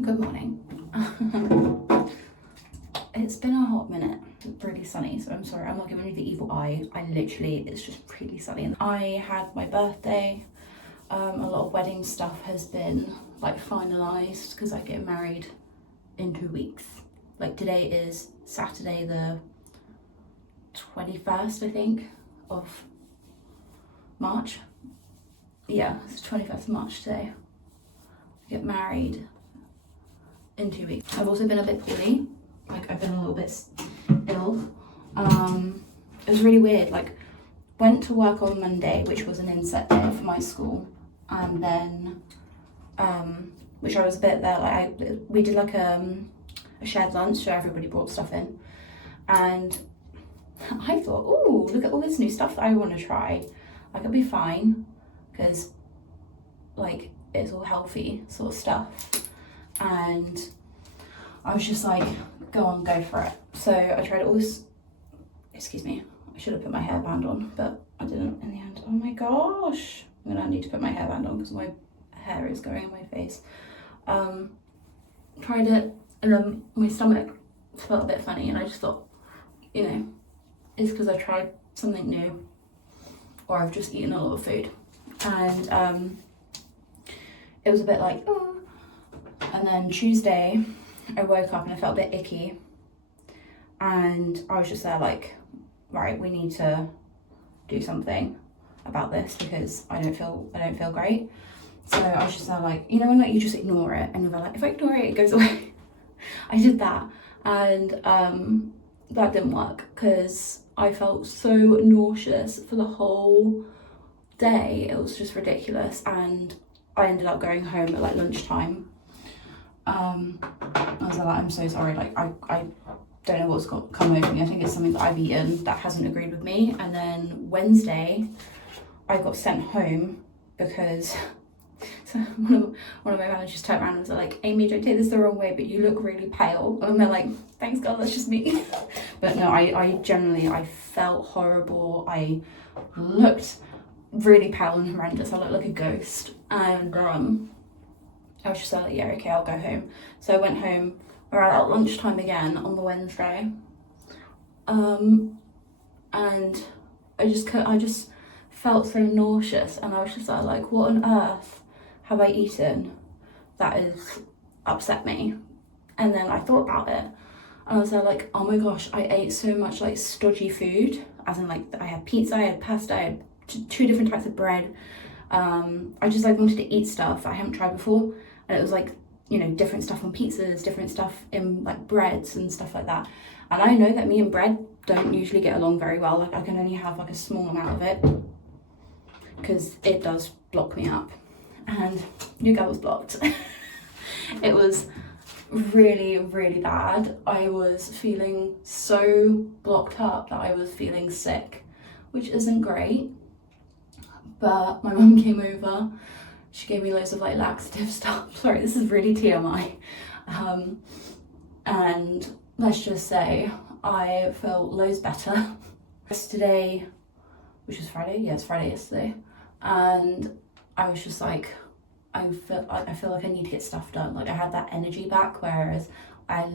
Good morning. It's been a hot minute. It's really sunny, so I'm sorry, I'm not giving you the evil eye. It's just really sunny. I had my birthday. A lot of wedding stuff has been like finalised because I get married in 2 weeks. Like today is Saturday the 21st, I think, of March. Yeah, it's 21st of March today. I get married in 2 weeks. I've also been a bit poorly. Like I've been a little bit ill. It was really weird. Like went to work on Monday, which was an inset day for my school, and then which I was a bit there. Like we did like a shared lunch, so everybody brought stuff in, and I thought, oh, look at all this new stuff that I want to try. Like it'll be fine because like it's all healthy sort of stuff. And I was just like, go for it. So I tried all this, excuse me, I should have put my hairband on, but I didn't in the end. Oh my gosh, I'm gonna need to put my hairband on because my hair is going in my face. Tried it, and then my stomach felt a bit funny, and I just thought, you know, it's because I tried something new, or I've just eaten a lot of food. And it was a bit like, oh. And then Tuesday, I woke up and I felt a bit icky, and I was just there like, right, we need to do something about this because I don't feel great. So I was just there like, you know, when like you just ignore it, and you're like, if I ignore it, it goes away. I did that, and that didn't work because I felt so nauseous for the whole day. It was just ridiculous, and I ended up going home at like lunchtime. I was like, I'm so sorry, like I don't know what's come over me. I think it's something that I've eaten that hasn't agreed with me. And then Wednesday I got sent home because so one of my managers turned around and was like, Amy, don't take this the wrong way, but you look really pale. And they're like, thanks God, that's just me. But no, I felt horrible. I looked really pale and horrendous. I looked like a ghost. And I was just like, yeah, okay, I'll go home. So I went home around at lunchtime again on the Wednesday. And I just felt so nauseous, and I was just like, what on earth have I eaten that has upset me? And then I thought about it, and I was like, oh my gosh, I ate so much like stodgy food, as in like I had pizza, I had pasta, I had two different types of bread. I just like wanted to eat stuff I haven't tried before, and it was like, you know, different stuff on pizzas, different stuff in like breads and stuff like that. And I know that me and bread don't usually get along very well. Like I can only have like a small amount of it because it does block me up, and your girl was blocked. It was really, really bad. I was feeling so blocked up that I was feeling sick, which isn't great. But my mum came over, she gave me loads of like laxative stuff. Sorry, this is really TMI. And let's just say I felt loads better. Yesterday, which was Friday, yeah, it's Friday yesterday. And I was just like, I feel like I need to get stuff done. Like I had that energy back, whereas I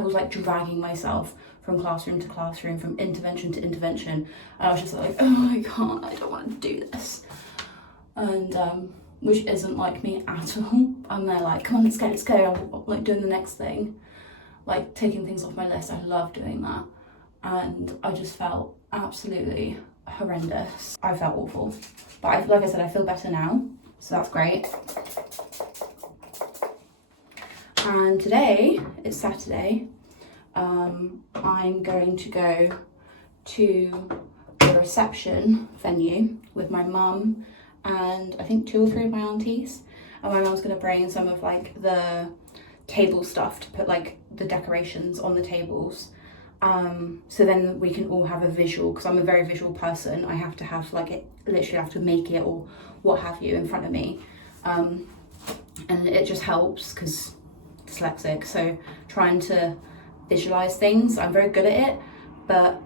was like dragging myself from classroom to classroom, from intervention to intervention, and I was just like, oh, I don't want to do this. And which isn't like me at all. I'm there like, come on, let's go. I'm like doing the next thing, like taking things off my list. I love doing that, and I just felt absolutely horrendous. I felt awful, but like I said, I feel better now, so that's great. And today, it's Saturday, I'm going to go to the reception venue with my mum and I think 2 or 3 of my aunties. And my mum's going to bring some of like the table stuff to put like the decorations on the tables. So then we can all have a visual, because I'm a very visual person. I have to have like it, literally have to make it or what have you in front of me. And it just helps because dyslexic, so trying to visualize things, I'm very good at it, but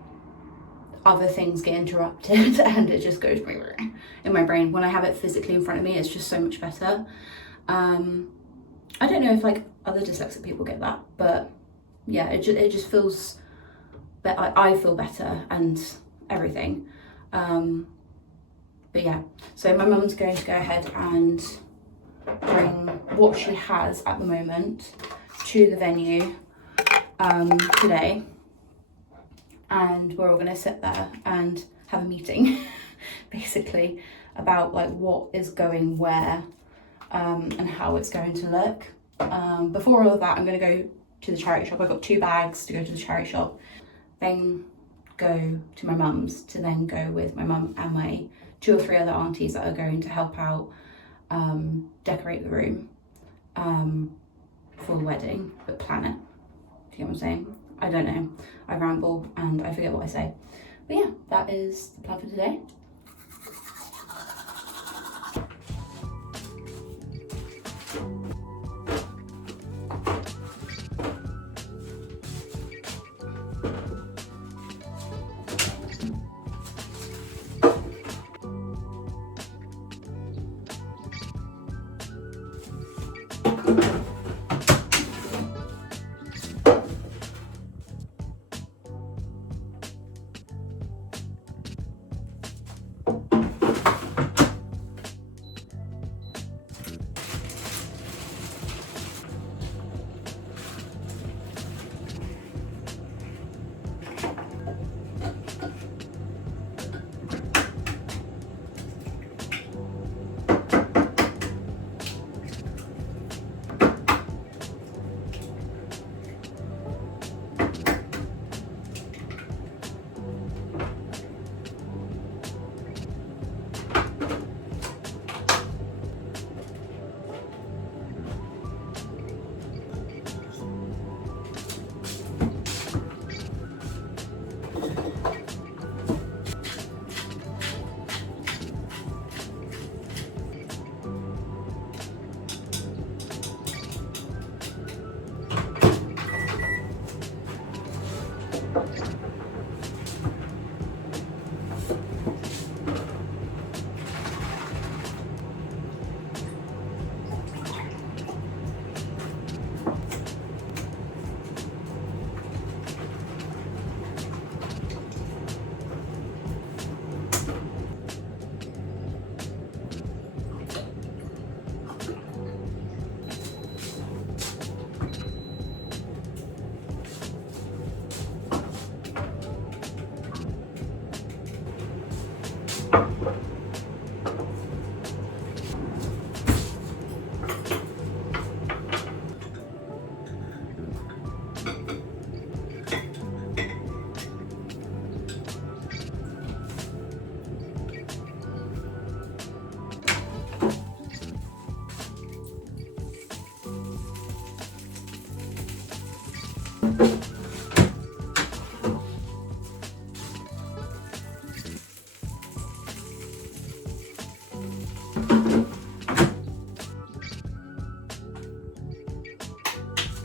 other things get interrupted and it just goes in my brain. When I have it physically in front of me, it's just so much better. I don't know if like other dyslexic people get that, but yeah, it just feels better. I feel better and everything. But yeah, so my mum's going to go ahead and bring what she has at the moment to the venue today, and we're all going to sit there and have a meeting basically about like what is going where and how it's going to look. Before all of that, I'm going to go to the charity shop. I've got 2 bags to go to the charity shop, then go to my mum's to then go with my mum and my 2 or 3 other aunties that are going to help out decorate the room for the wedding, but plan it. Do you get what I'm saying? I don't know. I ramble and I forget what I say. But yeah, that is the plan for today.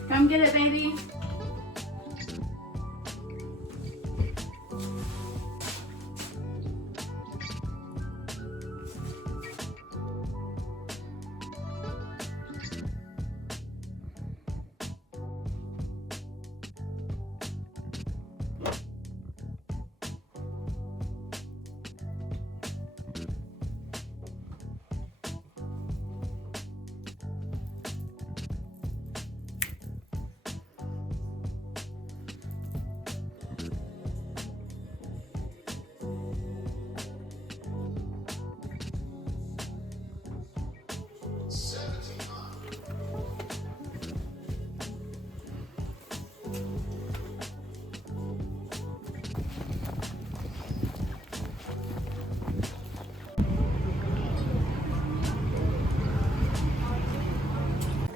Come get it, baby.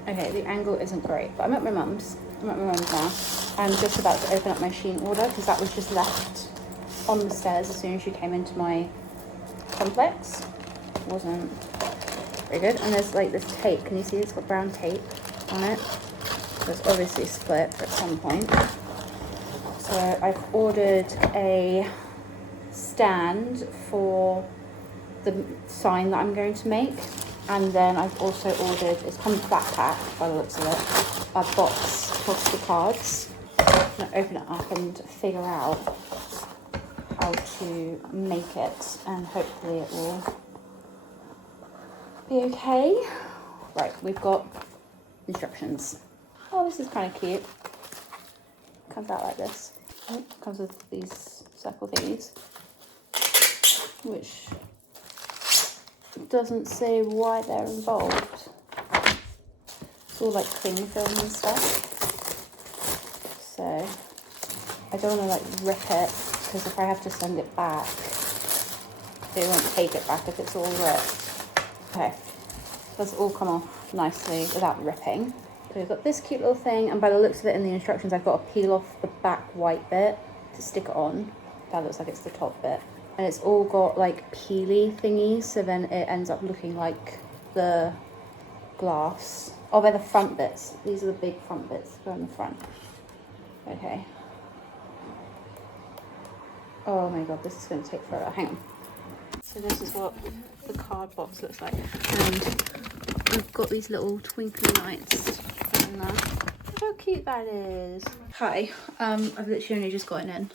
Okay, the angle isn't great, but I'm at my mum's. Now. I'm just about to open up my Shein order because that was just left on the stairs as soon as you came into my complex. It wasn't very good. And there's like this tape. Can you see it's got brown tape on it? So it's obviously split at some point. So I've ordered a stand for the sign that I'm going to make. And then I've also ordered, it's come backpack by the looks of it, a box plus the cards. I'm going to open it up and figure out how to make it, and hopefully it will be okay. Right, we've got instructions. Oh, this is kind of cute. Comes out like this. Oh, comes with these circle thingies, which doesn't say why they're involved. It's all like cling film and stuff. So I don't want to like rip it, because if I have to send it back, they won't take it back if it's all ripped. Okay, so that's all come off nicely without ripping. So we've got this cute little thing, and by the looks of it in the instructions, I've got to peel off the back white bit to stick it on. That looks like it's the top bit. And it's all got like peely thingies, so then it ends up looking like the glass. Oh, they're the front bits. These are the big front bits go on the front. Okay. Oh my god, this is going to take forever. Hang on. So this is what the card box looks like. And we've got these little twinkly lights in there. Look how cute that is. Hi, I've literally only just gotten in.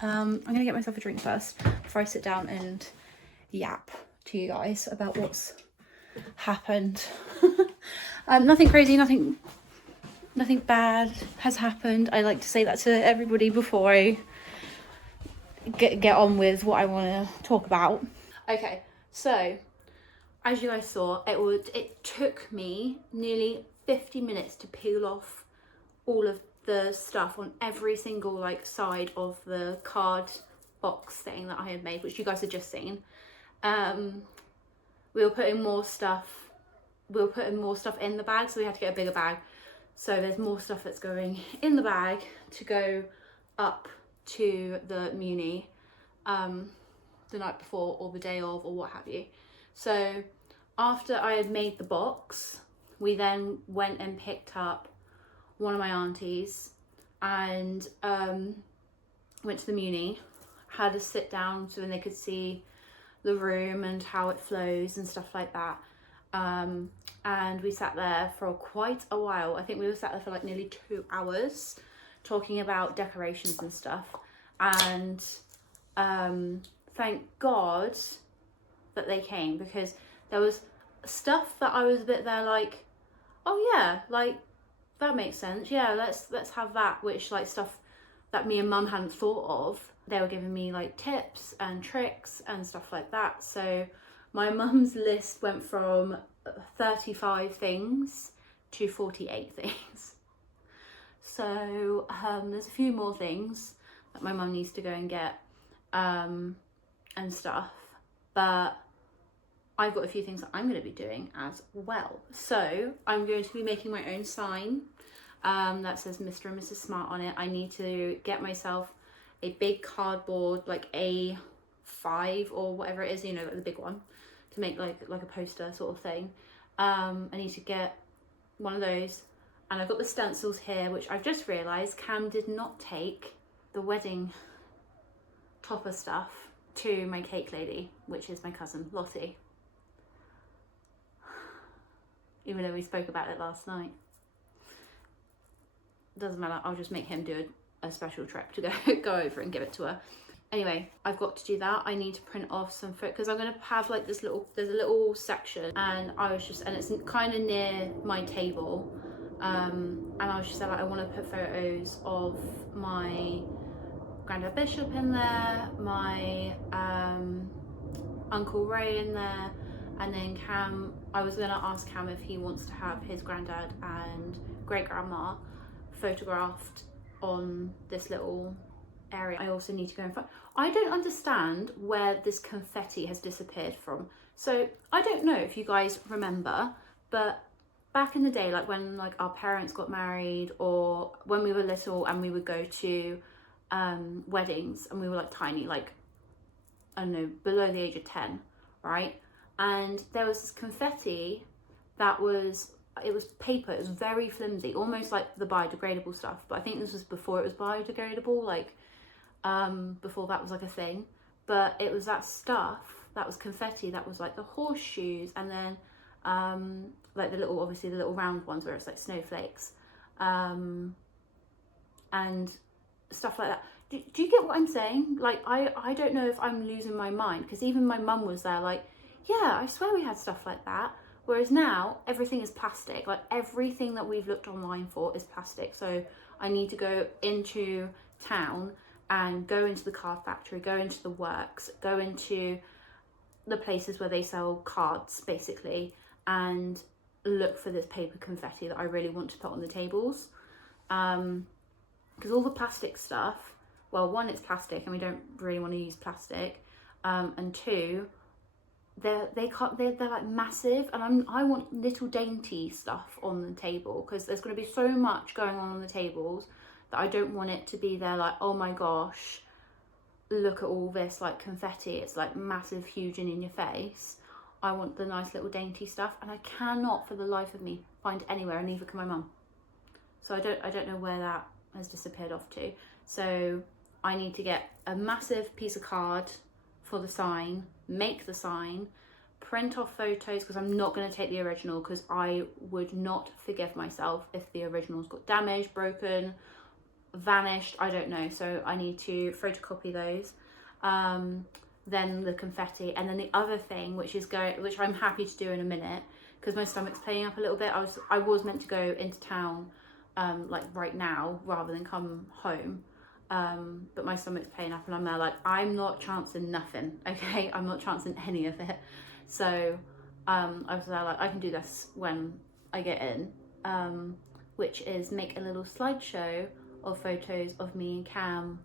I'm going to get myself a drink first before I sit down and yap to you guys about what's happened. Nothing crazy, nothing bad has happened. I like to say that to everybody before I get on with what I want to talk about. Okay, so as you guys saw, it took me nearly 50 minutes to peel off all of the stuff on every single like side of the card box thing that I had made, which you guys had just seen. We were putting more stuff in the bag, so we had to get a bigger bag. So there's more stuff that's going in the bag to go up to the Muni the night before or the day of or what have you. So after I had made the box, we then went and picked up one of my aunties and went to the Muni, had a sit down so then they could see the room and how it flows and stuff like that. And we sat there for quite a while. I think we were sat there for like nearly 2 hours talking about decorations and stuff. And thank God that they came, because there was stuff that I was a bit there like, oh yeah, like that makes sense. Yeah, let's have that, which like stuff that me and mum hadn't thought of. They were giving me like tips and tricks and stuff like that. So my mum's list went from 35 things to 48 things. So there's a few more things that my mum needs to go and get and stuff, but I've got a few things that I'm going to be doing as well. So I'm going to be making my own sign that says Mr. and Mrs. Smart on it. I need to get myself a big cardboard, like A5 or whatever it is, you know, like the big one, to make like a poster sort of thing. I need to get one of those, and I've got the stencils here, which I've just realised Cam did not take the wedding topper stuff to my cake lady, which is my cousin Lottie, even though we spoke about it last night. Doesn't matter, I'll just make him do a special trip to go over and give it to her. Anyway, I've got to do that. I need to print off some photos, because I'm going to have like there's a little section, and it's kind of near my table, and I was just like, I want to put photos of my Granddad Bishop in there, my Uncle Ray in there, and then Cam. I was going to ask Cam if he wants to have his granddad and great grandma photographed on this little area. I also need to go and find. I don't understand where this confetti has disappeared from. So I don't know if you guys remember, but back in the day, like when like our parents got married, or when we were little and we would go to weddings and we were like tiny, like I don't know, below the age of 10, right? And there was this confetti that was, it was paper, it was very flimsy, almost like the biodegradable stuff, but I think this was before it was biodegradable, like before that was like a thing. But it was that stuff that was confetti that was like the horseshoes, and then like the little, obviously the little round ones where it's like snowflakes, and stuff like that. Do you get what I'm saying? Like, I don't know if I'm losing my mind, because even my mum was there like, yeah, I swear we had stuff like that. Whereas now everything is plastic. Like, everything that we've looked online for is plastic. So I need to go into town and go into the card factory, go into the works, go into the places where they sell cards basically, and look for this paper confetti that I really want to put on the tables. Because all the plastic stuff, well, one, it's plastic and we don't really want to use plastic, and two, they're like massive, and I want little dainty stuff on the table, because there's going to be so much going on the tables that I don't want it to be there like, oh my gosh, look at all this like confetti, it's like massive, huge, and in your face. I want the nice little dainty stuff, and I cannot for the life of me find anywhere, and neither can my mum. So I don't know where that has disappeared off to. So I need to get a massive piece of card for the sign, make the sign, print off photos, because I'm not going to take the original, because I would not forgive myself if the originals got damaged, broken, vanished, I don't know. So I need to photocopy those. Then the confetti, and then the other thing, which I'm happy to do in a minute, because my stomach's playing up a little bit. I was meant to go into town like right now rather than come home, but my stomach's playing up, and I'm there like, I'm not chancing nothing, okay? I'm not chancing any of it. So I was there like, I can do this when I get in, which is make a little slideshow of photos of me and Cam,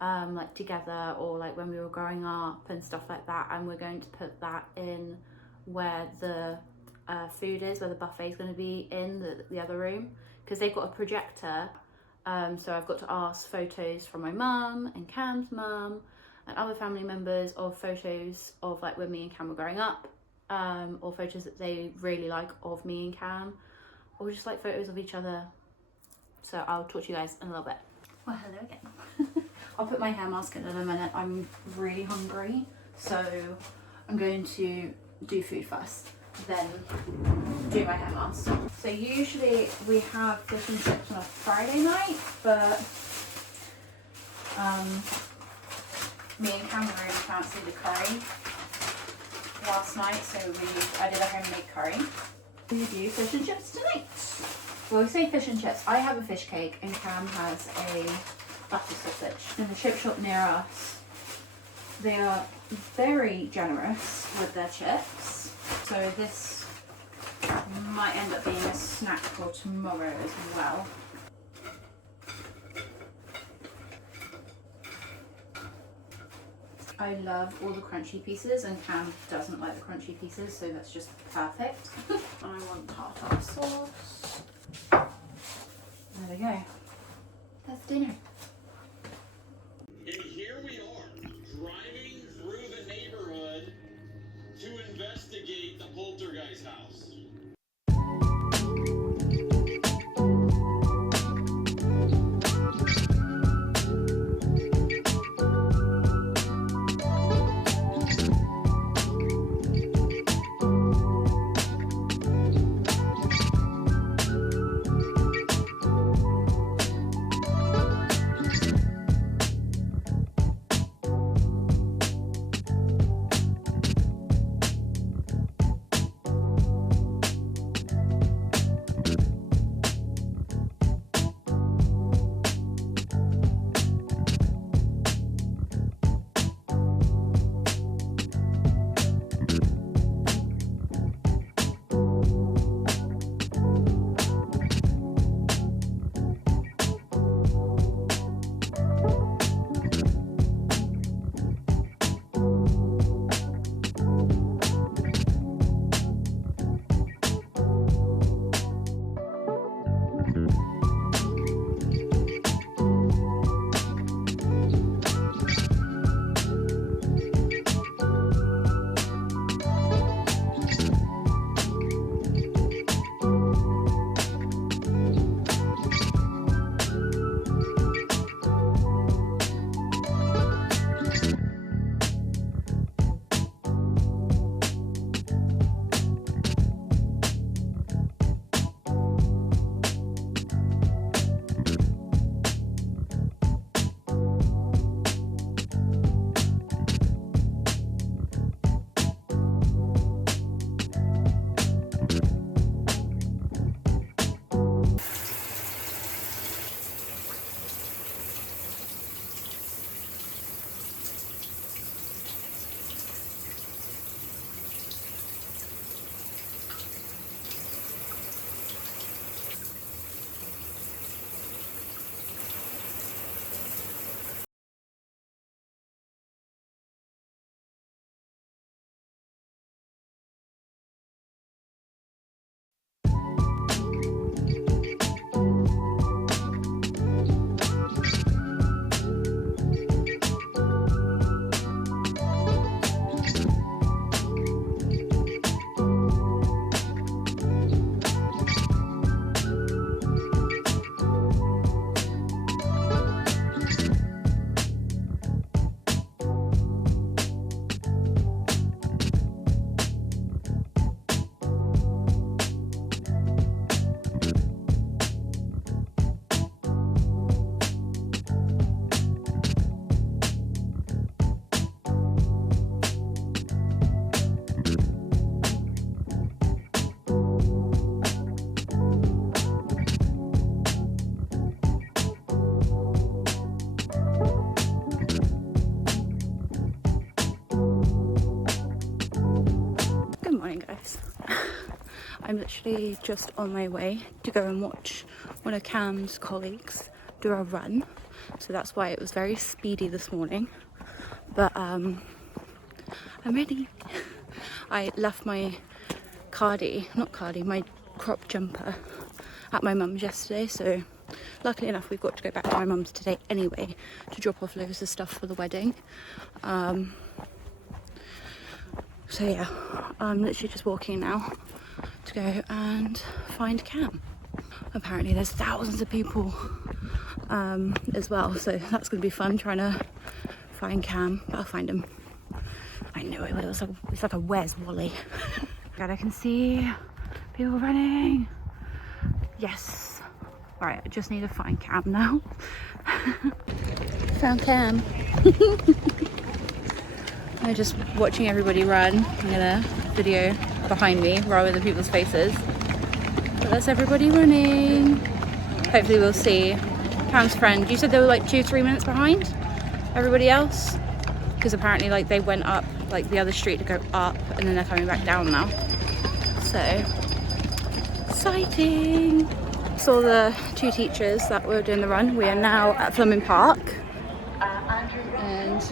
like together, or like when we were growing up and stuff like that. And we're going to put that in where the food is, where the buffet is going to be, in the other room, because they've got a projector. So I've got to ask photos from my mum and Cam's mum and other family members of photos of like when me and Cam were growing up, or photos that they really like of me and Cam, or just like photos of each other. So I'll talk to you guys in a little bit. Well, hello again. I'll put my hair mask in a minute. I'm really hungry, so I'm going to do food first, then do my hair mask. So usually we have fish and chips on a Friday night, but me and Cam really fancied the curry last night, so I did a homemade curry. We do fish and chips tonight. Well, we say fish and chips. I have a fish cake and Cam has a butter sausage. In the chip shop near us, they are very generous with their chips. So this might end up being a snack for tomorrow as well. I love all the crunchy pieces, and Cam doesn't like the crunchy pieces, so that's just perfect. I want tartar sauce. There we go. That's dinner. And here we are, driving through the neighborhood to investigate the poltergeist house. morning, guys. I'm literally just on my way to go and watch one of Cam's colleagues do a run, so that's why it was very speedy this morning. But I'm ready. I left my my crop jumper at my mum's yesterday, so luckily enough we've got to go back to my mum's today anyway to drop off loads of stuff for the wedding. So yeah, I'm literally just walking now to go and find Cam. Apparently there's thousands of people as well, so that's going to be fun trying to find Cam. But I'll find him. I know it will. It's like a Where's Wally? God, I can see people running. Yes. Right, I just need to find Cam now. Found Cam. I'm just watching everybody run. I'm gonna video behind me rather than people's faces. But that's everybody running. Hopefully we'll see Cam's friend. You said they were like 2-3 minutes behind everybody else? Because apparently like they went up like the other street to go up and then they're coming back down now. So exciting. Saw the 2 teachers that were doing the run. We are now at Fleming Park and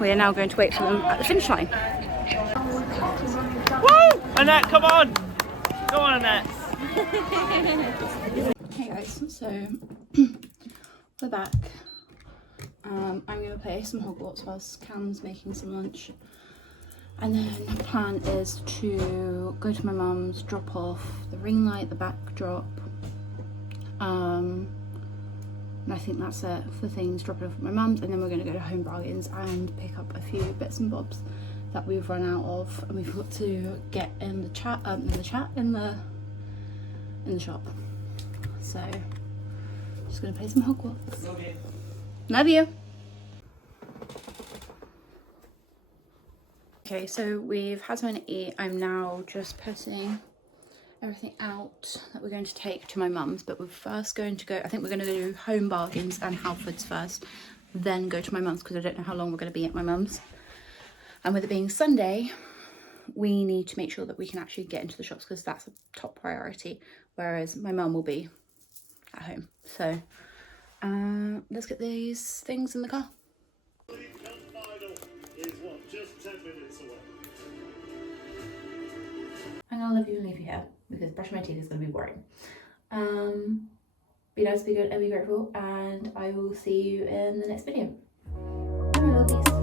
we are now going to wait for them at the finish line. Woo! Annette, come on! Go on, Annette. Hey guys, so we're back. I'm going to play some Hogwarts whilst Cam's making some lunch. And then the plan is to go to my mum's, drop off the ring light, the backdrop. And I think that's it for things, drop it off at my mum's, and then we're going to go to Home Bargains and pick up a few bits and bobs that we've run out of, and we've got to get in the shop. So just going to play some Hogwarts. Okay. Love you. Okay, so we've had something to eat. I'm now just putting everything out that we're going to take to my mum's, but we're first going to go, I think we're going to do Home Bargains and Halfords first, then go to my mum's because I don't know how long we're going to be at my mum's. And with it being Sunday, we need to make sure that we can actually get into the shops because that's a top priority, whereas my mum will be at home. So let's get these things in the car. I'm gonna leave you here because brushing my teeth is gonna be boring. Be nice, be good, and be grateful, and I will see you in the next video. Bye, lovies.